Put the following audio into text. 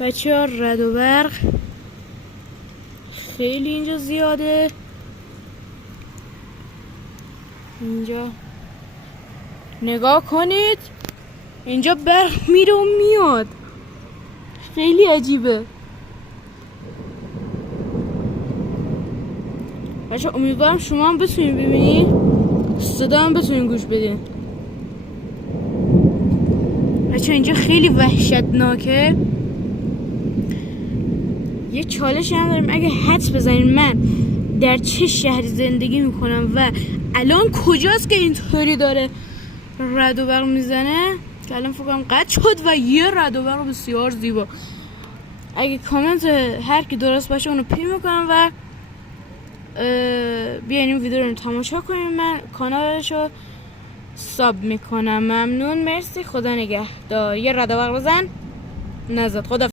بچه ها رد و برق خیلی اینجا زیاده. اینجا نگاه کنید، اینجا برق میره و میاد، خیلی عجیبه. بچه امیدوارم شما هم بتونید ببینید، صدا هم بتونید گوش بدین. بچه اینجا خیلی وحشتناکه. یه چالش هم داریم، اگه حدس بزنید من در چه شهری زندگی میکنم و الان کجاست که اینطوری داره رد و برق میزنه، که الان فکرم قطع شد و یه رد و برق بسیار زیبا. اگه کامنت هر کی درست باشه اونو پی میکنم و بیاین این ویدیو رو تماشا کنیم. من کانالشو ساب میکنم. ممنون، مرسی، خدا نگهدار. یه رد و برق بزن، نزد. خدا